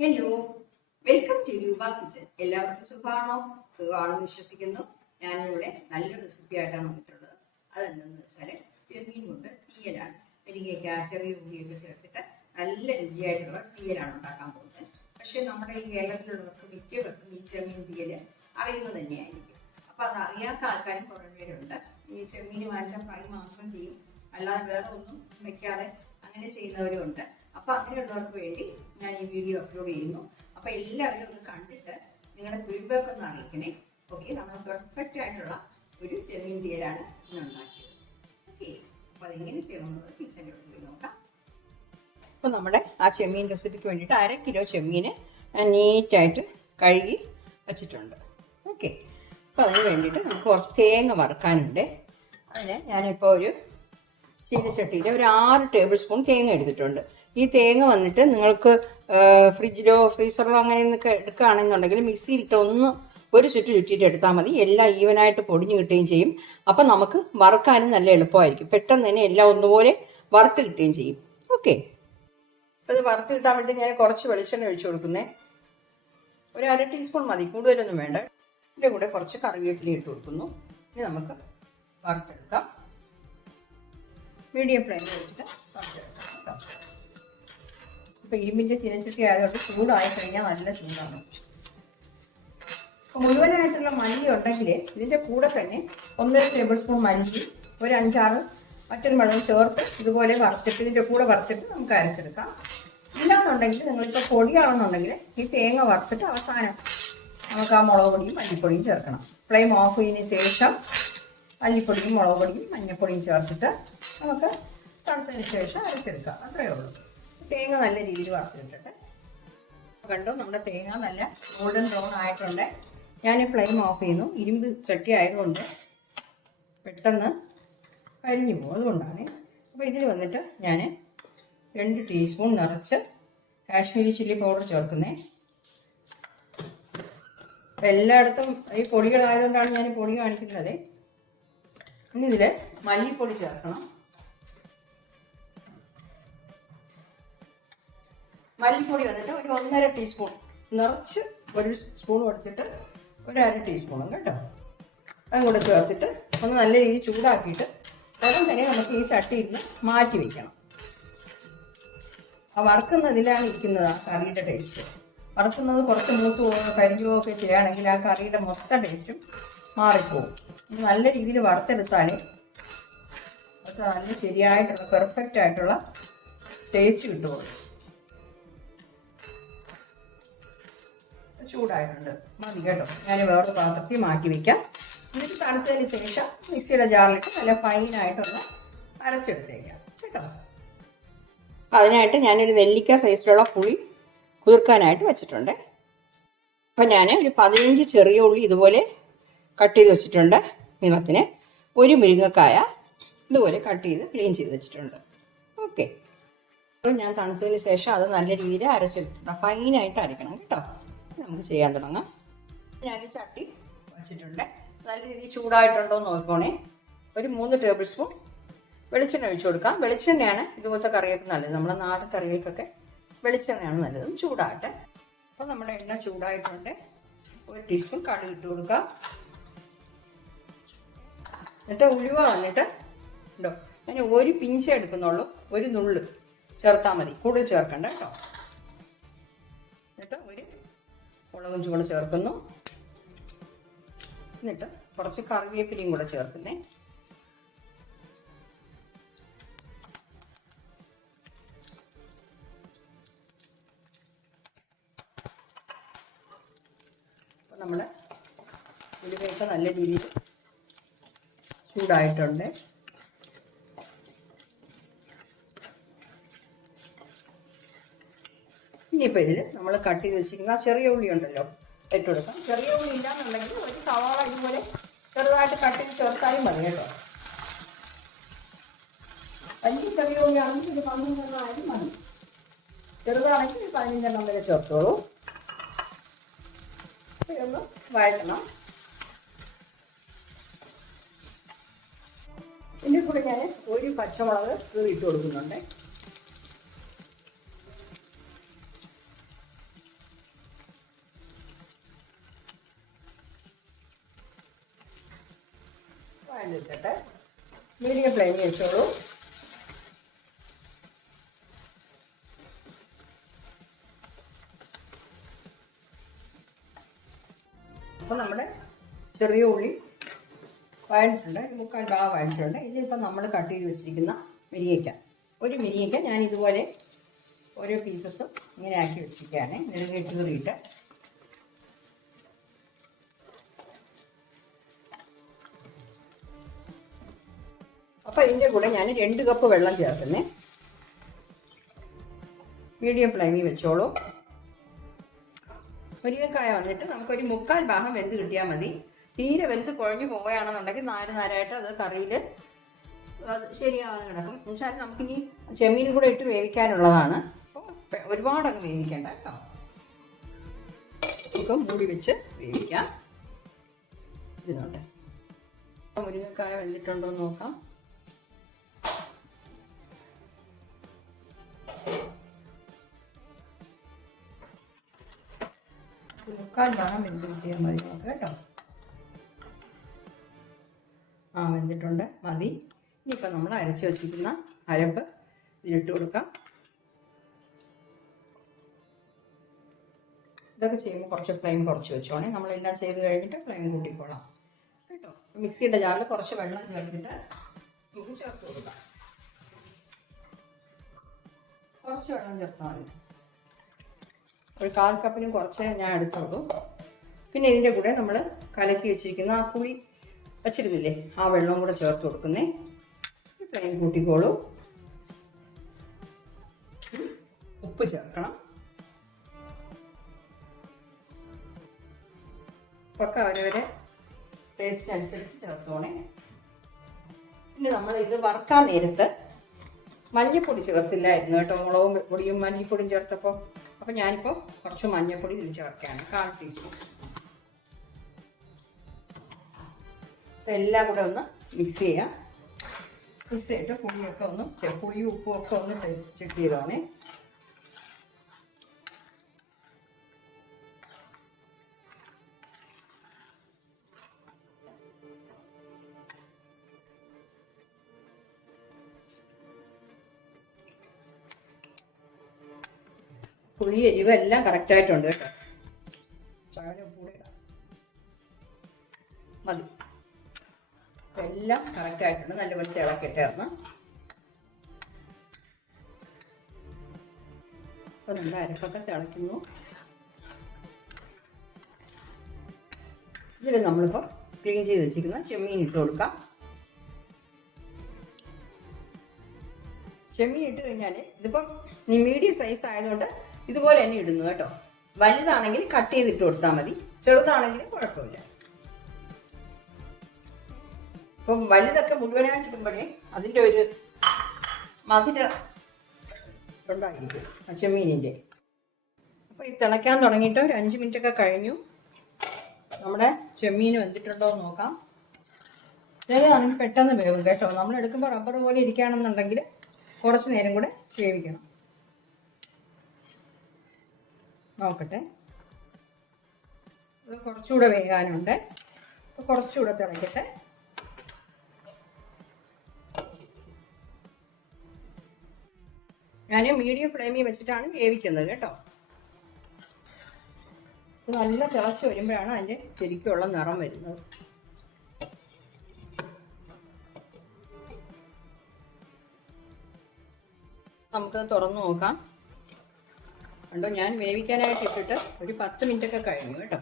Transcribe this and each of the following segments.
Hello welcome to Roopa's kitchen എല്ലാവർക്കും സുഖമാണോ? സുഖമാണെന്ന് വിശ്വസിക്കുന്നു. ഞാനിവിടെ നല്ലൊരു റെസിപ്പി ആയിട്ടാണ് വന്നിട്ടുള്ളത്. അതെന്തെന്ന് വെച്ചാൽ ചെമ്മീൻ കൊണ്ട് തീയലാണ്. മുരിങ്ങയ്ക്ക ചെറിയ ഉള്ളിയൊക്കെ ചേർത്തിട്ട് നല്ല രുചിയായിട്ടുള്ള തീയലാണ് ഉണ്ടാക്കാൻ പോകുന്നത്. പക്ഷേ നമ്മുടെ ഈ കേരളത്തിലുള്ളവർക്ക് മിക്കവർക്കും ഈ ചെമ്മീൻ തീയൽ അറിയുന്നത് തന്നെയായിരിക്കും. അപ്പം അത് അറിയാത്ത ആൾക്കാരും കുറേ പേരുണ്ട്. ഈ ചെമ്മീൻ വാങ്ങിച്ച ഫ്രൈ മാത്രം ചെയ്യും. അല്ലാതെ വേറെ ഒന്നും വെക്കാതെ അങ്ങനെ ചെയ്യുന്നവരും ഉണ്ട്. അപ്പൊ അങ്ങനെയുള്ളവർക്ക് വേണ്ടി ഞാൻ ഈ വീഡിയോ അപ്ലോഡ് ചെയ്യുന്നു. അപ്പോൾ എല്ലാവരും ഒന്ന് കണ്ടിട്ട് നിങ്ങളുടെ ഫീഡ്ബാക്ക് ഒന്ന് അറിയിക്കണേ. ഓക്കെ നമ്മൾ പെർഫെക്റ്റ് ആയിട്ടുള്ള ഒരു ചെറിയ തീയലാണ് ഇന്ന് ഉണ്ടാക്കിയത്. ഓക്കെ അപ്പൊ അതെങ്ങനെ ചെയ്യണമെന്നത് കിച്ചണിലോട്ട് പോയി നോക്കാം. അപ്പോൾ നമ്മുടെ ആ ചെമ്മീൻ റെസിപ്പിക്ക് വേണ്ടിയിട്ട് അര കിലോ ചെമ്മീന് നീറ്റായിട്ട് കഴുകി വച്ചിട്ടുണ്ട്. ഓക്കെ അപ്പോൾ അതിന് വേണ്ടിയിട്ട് നമുക്ക് കുറച്ച് തേങ്ങ വറുക്കാനുണ്ട്. അതിന് ഞാനിപ്പോൾ ഒരു ചീനച്ചട്ടിയിൽ ഒരു ആറ് ടേബിൾ സ്പൂൺ തേങ്ങ എടുത്തിട്ടുണ്ട്. ഈ തേങ്ങ വന്നിട്ട് നിങ്ങൾക്ക് ഫ്രിഡ്ജിലോ ഫ്രീസറിലോ അങ്ങനെ നിന്നൊക്കെ എടുക്കുകയാണെന്നുണ്ടെങ്കിൽ മിക്സിയിലിട്ട് ഒന്ന് ഒരു ചുറ്റ് ചുറ്റിയിട്ട് എടുത്താൽ മതി. എല്ലാം ഈവനായിട്ട് പൊടിഞ്ഞു കിട്ടുകയും ചെയ്യും. അപ്പം നമുക്ക് വറുക്കാനും നല്ല എളുപ്പമായിരിക്കും. പെട്ടെന്ന് തന്നെ എല്ലാം ഒന്നുപോലെ വറുത്ത് കിട്ടുകയും ചെയ്യും. ഓക്കെ. അപ്പോൾ ഇത് വറുത്ത് കിട്ടാൻ വേണ്ടി ഞാൻ കുറച്ച് വെളിച്ചെണ്ണ ഒഴിച്ചു കൊടുക്കുന്നേ. ഒരു അര ടീസ്പൂൺ മതി. കൂടുതലൊന്നും വേണ്ട. ഇതിന്റെ കൂടെ കുറച്ച് കറിവേപ്പില ഇട്ട് കൊടുക്കുന്നു. ഇനി നമുക്ക് വറുത്തെടുക്കാം. മീഡിയം ഫ്ലെയിമിൽ വെച്ചിട്ട് ഇപ്പോൾ ഇരുമ്പിന്റെ ചീനച്ചട്ടി ആയതുകൊണ്ട് ചൂടായി കഴിഞ്ഞാൽ നല്ല ചൂടാണ്. അപ്പോൾ മുഴുവനായിട്ടുള്ള മല്ലി ഉണ്ടെങ്കിൽ ഇതിന്റെ കൂടെ തന്നെ ഒന്നര ടേബിൾ സ്പൂൺ മല്ലി ഒരു അഞ്ചാറ് മറ്റൊരു മുളകും ചേർത്ത് ഇതുപോലെ വറുത്തിട്ട് ഇതിന്റെ കൂടെ വറുത്തിട്ട് നമുക്ക് അരച്ചെടുക്കാം. ഇല്ലാന്നുണ്ടെങ്കിൽ നിങ്ങളിപ്പോൾ പൊടിയാണെന്നുണ്ടെങ്കിൽ ഈ തേങ്ങ വറുത്തിട്ട് അവസാനം നമുക്ക് ആ മുളക് പൊടിയും മല്ലിപ്പൊടിയും ചേർക്കണം. ഫ്ലെയിം ഓഫ് ചെയ്തതിന് ശേഷം മല്ലിപ്പൊടിയും മുളക് പൊടിയും മഞ്ഞൾപ്പൊടിയും ചേർത്തിട്ട് നമുക്ക് തണുത്തതിന് ശേഷം അരച്ചെടുക്കാം. അത്രയേ ഉള്ളൂ. തേങ്ങ നല്ല രീതിയിൽ വറുത്തിട്ടിട്ട്. കണ്ടു നമ്മുടെ തേങ്ങ നല്ല ഗോൾഡൻ ബ്രൗൺ ആയിട്ടുണ്ട്. ഞാൻ ഫ്ലെയിം ഓഫ് ചെയ്യുന്നു. ഇരുമ്പ് ചട്ടി ആയതുകൊണ്ട് പെട്ടെന്ന് കരിഞ്ഞു പോകും. അതുകൊണ്ടാണ്. അപ്പോൾ ഇതിൽ വന്നിട്ട് ഞാൻ രണ്ട് ടീസ്പൂൺ നിറച്ച് കാശ്മീരി ചില്ലി പൗഡർ ചേർക്കുന്നേ. അപ്പം എല്ലായിടത്തും ഈ പൊടികളായതുകൊണ്ടാണ് ഞാൻ പൊടി കാണിക്കുന്നത്. ഇനി ഇതിൽ മല്ലിപ്പൊടി ചേർക്കണം. മല്ലിപ്പൊടി വന്നിട്ട് ഒരു ഒന്നര ടീസ്പൂൺ നിറച്ച് ഒരു സ്പൂൺ കൊടുത്തിട്ട് ഒരു അര ടീസ്പൂണും കേട്ടോ. അതും കൂടെ ചേർത്തിട്ട് ഒന്ന് നല്ല രീതിയിൽ ചൂടാക്കിയിട്ട് ഉടൻ തന്നെ നമുക്ക് ഈ ചട്ടിയിൽ നിന്ന് മാറ്റി വെക്കണം. ആ വറുക്കുന്നതിലാണ് ഇരിക്കുന്നത് ആ കറിയുടെ ടേസ്റ്റ് വറുക്കുന്നത് കുറച്ച് മൂത്ത് പോകുകയോ കരിഞ്ഞോ ഒക്കെ ചെയ്യുകയാണെങ്കിൽ ആ കറിയുടെ മൊത്തം ടേസ്റ്റും മാറിപ്പോകും നല്ല രീതിയിൽ വറുത്തെടുത്താൽ അത് നല്ല ശരിയായിട്ടുള്ള പെർഫെക്റ്റ് ആയിട്ടുള്ള ടേസ്റ്റ് കിട്ടുള്ളൂ ചൂടായിട്ടുണ്ട്. മതി കേട്ടോ. ഞാൻ വേറൊരു പാത്രത്തിൽ മാറ്റി വെക്കാം. എന്നിട്ട് തണുത്തതിന് ശേഷം മിക്സിയുടെ ജാറിലിട്ട് നല്ല ഫൈനായിട്ടൊന്ന് അരച്ചെടുത്തേക്കാം. കേട്ടോ? അതിനായിട്ട് ഞാനൊരു നെല്ലിക്ക സൈസിലുള്ള പുളി കുതിർക്കാനായിട്ട് വെച്ചിട്ടുണ്ട്. അപ്പം ഞാൻ ഒരു പതിനഞ്ച് ചെറിയ ഉള്ളി ഇതുപോലെ കട്ട് ചെയ്ത് വെച്ചിട്ടുണ്ട്. നീളത്തിന് ഒരു മുരിങ്ങക്കായ ഇതുപോലെ കട്ട് ചെയ്ത് ക്ലീൻ ചെയ്ത് വെച്ചിട്ടുണ്ട്. ഓക്കെ അപ്പോൾ ഞാൻ തണുത്തതിന് ശേഷം അത് നല്ല രീതിയിൽ അരച്ചെടുത്തിട്ടുണ്ട്. ഫൈനായിട്ട് അരക്കണം കേട്ടോ. നമുക്ക് ചെയ്യാൻ തുടങ്ങാം. ഞാൻ ചട്ടി വെച്ചിട്ടുണ്ട്. നല്ല രീതിയിൽ ചൂടായിട്ടുണ്ടോ എന്ന് നോക്കണേ ഒരു മൂന്ന് ടേബിൾ സ്പൂൺ വെളിച്ചെണ്ണ ഒഴിച്ചു കൊടുക്കാം. വെളിച്ചെണ്ണയാണ് ഇതുപോലത്തെ കറിയൊക്കെ നല്ലത്. നമ്മുടെ നാടൻ കറികൾക്കൊക്കെ വെളിച്ചെണ്ണയാണ് നല്ലത്. ചൂടാകട്ടെ. അപ്പോൾ നമ്മുടെ എണ്ണ ചൂടായിട്ടുണ്ട്. ഒരു ടീസ്പൂൺ കടുക് ഇട്ട് കൊടുക്കാം. എന്നിട്ട് ഉലുവ വന്നിട്ട് ഉണ്ടോ? ഞാൻ ഒരു പിഞ്ച് എടുക്കുന്നുള്ളൂ. ഒരു നുള്ളു. ചേർത്താൽ മതി. കൂടുതൽ ചേർക്കണ്ട കേട്ടോ. എന്നിട്ട് ഒരു മുളകും ചൂട് ചേർക്കുന്നു. എന്നിട്ട് കുറച്ച് കറിവേപ്പിലയും കൂടെ ചേർക്കുന്നേ. നമ്മൾ ഉലുവയൊക്കെ നല്ല രീതിയിൽ ചൂടായിട്ടുണ്ട്. ഇനിയിപ്പോൾ ഇതിൽ നമ്മൾ കട്ട് ചെയ്ത് വെച്ചിരിക്കുന്ന ചെറിയ ഉള്ളി ഉണ്ടല്ലോ ഇട്ട് കൊടുക്കാം ചെറിയ ഉള്ളി ഇല്ലാന്നുണ്ടെങ്കിൽ ഒരു സവാള ഇതുപോലെ ചെറുതായിട്ട് കട്ട് ചെയ്ത് ചേർത്താലും മതി കേട്ടോ. വലിയ ചെറിയ ഉള്ളി ആണെങ്കിൽ ഒരു പതിനഞ്ചെണ്ണം മതി. ചെറുതാണെങ്കിൽ പതിനഞ്ചെണ്ണം വരെ ചേർത്തോളൂ. ഇതൊന്ന് വഴറ്റണം. ഇതിന്റെ കൂടെ ഞാൻ ഒരു പച്ചമുളക് ഇട്ട് കൊടുക്കുന്നുണ്ട്. വഴഞ്ഞിട്ടിട്ട് മീഡിയം ഫ്ലെയിം വെച്ചോളൂ. അപ്പോൾ നമ്മുടെ ചെറിയ ഉള്ളി വഴണ്ടിട്ടുണ്ട് മുക്കാൽ ഭാഗം വാങ്ങിച്ചിട്ടുണ്ട് ഇതിപ്പോൾ നമ്മൾ കട്ട് ചെയ്ത് വെച്ചിരിക്കുന്ന മിരിയയ്ക്ക ഒരു മിരിയയ്ക്ക ഞാൻ ഇതുപോലെ ഓരോ പീസസും ഇങ്ങനെ ആക്കി വെച്ചിരിക്കുകയാണ്. നെടുകെട്ട് കീറിയിട്ട്. അപ്പോൾ ഇതിന്റെ കൂടെ ഞാൻ രണ്ട് കപ്പ് വെള്ളം ചേർക്കുന്നേ. മീഡിയം ഫ്ലെയിമിൽ വെച്ചോളൂ. മുരിങ്ങക്കായ വന്നിട്ട് നമുക്കൊരു മുക്കാൽ ഭാഗം വെന്ത് കിട്ടിയാൽ മതി. തീരെ വെന്ത് കുഴഞ്ഞു പോവുകയാണെന്നുണ്ടെങ്കിൽ നാല് നാരായിട്ട് അത് കറിയിൽ ശരിയാവാതെ കിടക്കും. എന്നുവെച്ചാൽ നമുക്കിനി ചെമ്മീനും കൂടെ ഇട്ട് വേവിക്കാനുള്ളതാണ്. അപ്പോൾ ഒരുപാടങ്ങ് വേവിക്കേണ്ട കേട്ടോ. നമുക്ക് മൂടി വെച്ച് വേവിക്കാം. അപ്പോൾ മുരിങ്ങക്കായ വെന്തിട്ടുണ്ടോ എന്ന് നോക്കാം. മുക്കാൽ ഭാഗം വെന്ത് കിട്ടിയാൽ മതി നോക്കാം കേട്ടോ. ആ വെന്തിട്ടുണ്ട്. മതി. ഇനിയിപ്പോൾ നമ്മൾ അരച്ച് വെച്ചിരിക്കുന്ന അരപ്പ് ഇതിലിട്ട് കൊടുക്കാം. ഇതൊക്കെ ചെയ്യുമ്പോൾ കുറച്ച് ഫ്ലെയിം കുറച്ച് വെച്ചോണേ നമ്മളെല്ലാം ചെയ്ത് കഴിഞ്ഞിട്ട് ഫ്ലെയിം കൂട്ടിക്കോളാം. കേട്ടോ? മിക്സിയുടെ ജാറിൽ കുറച്ച് വെള്ളം ചേർത്തിട്ട് നമുക്ക് ചേർത്ത് കൊടുക്കാം. കുറച്ച് വെള്ളം ചേർത്താൽ മതി. ഒരു കാൽ കപ്പിനും കുറച്ച് ഞാൻ എടുത്തോളൂ പിന്നെ ഇതിന്റെ കൂടെ നമ്മൾ കലക്കി വെച്ചിരിക്കുന്ന ആ പുളി വച്ചിരുന്നില്ലേ? ആ വെള്ളവും കൂടെ ചേർത്ത് കൊടുക്കുന്നേ. ഫ്ലെയിം കൂട്ടിക്കോളൂ. ഉപ്പ് ചേർക്കണം. ഒക്കെ അവരവരെ ടേസ്റ്റ് അനുസരിച്ച് ചേർത്തോണേ. പിന്നെ നമ്മൾ ഇത് വറുക്കാൻ നേരത്ത് മഞ്ഞൾപ്പൊടി ചേർത്തില്ലായിരുന്നു കേട്ടോ. മുളകും പൊടിയും മഞ്ഞൾപ്പൊടിയും ചേർത്തപ്പോൾ അപ്പോൾ ഞാനിപ്പോൾ കുറച്ച് മഞ്ഞൾപ്പൊടി ഇതിൽ ചേർക്കുകയാണ്. കാൽ ടീസ്പൂൺ. അപ്പോൾ എല്ലാം കൂടെ ഒന്ന് മിക്സ് ചെയ്യാം. മിക്സ് ചെയ്തിട്ട് പുളിയൊക്കെ ഒന്ന് പുളി ഉപ്പും ഒക്കെ ഒന്ന് ചെക്ക് ചെയ്തോണേ. പുളി എരിവെല്ലാം കറക്റ്റായിട്ടുണ്ട് കേട്ടോ. എല്ലാം കറക്റ്റായിട്ടുണ്ട് നല്ലപോലെ തിളക്കിട്ടായിരുന്നു അപ്പോൾ നമ്മുടെ അരപ്പൊക്കെ തിളയ്ക്കുന്നു. ഇതിൽ നമ്മളിപ്പോൾ ക്ലീൻ ചെയ്ത് വെച്ചിരിക്കുന്ന ചെമ്മീൻ ഇട്ട് കൊടുക്കാം. ചെമ്മീൻ ഇട്ട് കഴിഞ്ഞാൽ ഇതിപ്പം മീഡിയം സൈസ് ആയതുകൊണ്ട് ഇതുപോലെ തന്നെ ഇടുന്നു കേട്ടോ. വലുതാണെങ്കിൽ കട്ട് ചെയ്തിട്ട് കൊടുത്താൽ മതി. ചെറുതാണെങ്കിൽ കുഴപ്പമില്ല. ഇപ്പം വലുതൊക്കെ മുഴുവനായിട്ട് ഇടുമ്പോഴേ അതിന്റെ ഒരു മധുര ഉണ്ടായിരിക്കും. ചെമ്മീനിന്റെ. അപ്പോൾ ഈ തിളയ്ക്കാൻ തുടങ്ങിയിട്ട് ഒരു അഞ്ച് മിനിറ്റ് ഒക്കെ കഴിഞ്ഞു. നമ്മുടെ ചെമ്മീൻ വെന്തിട്ടുണ്ടോ എന്ന് നോക്കാം. വേഗമാണെങ്കിൽ പെട്ടെന്ന് വേവും കേട്ടോ. നമ്മൾ എടുക്കുമ്പോൾ റബ്ബർ പോലെ ഇരിക്കുകയാണെന്നുണ്ടെങ്കിൽ കുറച്ച് നേരം കൂടെ വേവിക്കണം. നോക്കട്ടെ. ഇത് കുറച്ചുകൂടെ വേകാനുണ്ട്. അപ്പോൾ കുറച്ചുകൂടെ തിളയ്ക്കട്ടെ ഞാൻ മീഡിയം ഫ്ലെയിമിൽ വെച്ചിട്ടാണ് വേവിക്കുന്നത് കേട്ടോ. നല്ല തിളച്ച് വരുമ്പോഴാണ് അതിന്റെ ശരിക്കുള്ള നിറം വരുന്നത്. നമുക്കത് തുറന്നു നോക്കാം. കണ്ടോ ഞാൻ വേവിക്കാനായിട്ട് ഇട്ടിട്ട് ഒരു പത്ത് മിനിറ്റ് ഒക്കെ കഴിഞ്ഞു കേട്ടോ.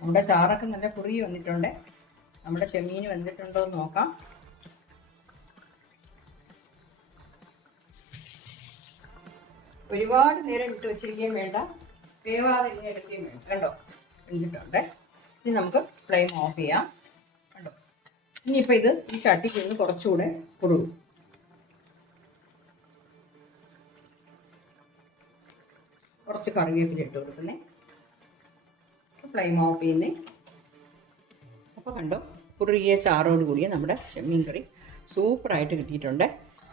നമ്മുടെ ചാറൊക്കെ നല്ല കുറുകി വന്നിട്ടുണ്ട്. നമ്മുടെ ചെമ്മീൻ വന്നിട്ടുണ്ടോ എന്ന് നോക്കാം. ഒരുപാട് നേരം ഇട്ട് വെച്ചിരിക്കുകയും വേണ്ട. വേവാതെ ഇങ്ങനെ എടുക്കുകയും വേണ്ട. കണ്ടോ? എന്നിട്ടുണ്ട് ഇനി നമുക്ക് ഫ്ലെയിം ഓഫ് ചെയ്യാം. കണ്ടോ? ഇനിയിപ്പോൾ ഇത് ഈ ചട്ടിക്ക് ഒന്ന് കുറച്ചുകൂടെ കുറുകും കുറച്ച് കറിവേപ്പില ഇട്ട് കൊടുക്കുന്നേ. ഫ്ലെയിം ഓഫ് ചെയ്യുന്നേ. അപ്പോൾ കണ്ടോ? കുറുകിയ ചാറോട് കൂടിയ നമ്മുടെ ചെമ്മീൻ കറി സൂപ്പറായിട്ട് കിട്ടിയിട്ടുണ്ട്.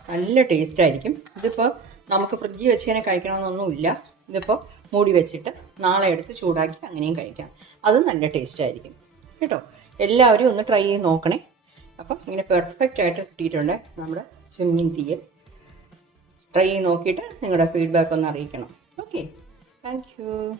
നല്ല ടേസ്റ്റ് ആയിരിക്കും. ഇതിപ്പോൾ നമുക്ക് ഫ്രിഡ്ജിൽ വെച്ച് തന്നെ കഴിക്കണമെന്നൊന്നുമില്ല. ഇതിപ്പോൾ മൂടി വെച്ചിട്ട് നാളെ എടുത്ത് ചൂടാക്കി അങ്ങനെയും കഴിക്കാം. അത് നല്ല ടേസ്റ്റ് ആയിരിക്കും. കേട്ടോ? എല്ലാവരും ഒന്ന് ട്രൈ ചെയ്ത് നോക്കണേ. അപ്പം ഇങ്ങനെ പെർഫെക്റ്റ് ആയിട്ട് കിട്ടിയിട്ടുണ്ട് നമ്മുടെ ചെമ്മീൻ തീയൽ. ട്രൈ ചെയ്ത് നോക്കിയിട്ട് നിങ്ങളുടെ ഫീഡ്ബാക്ക് ഒന്ന് അറിയിക്കണം. Okay thank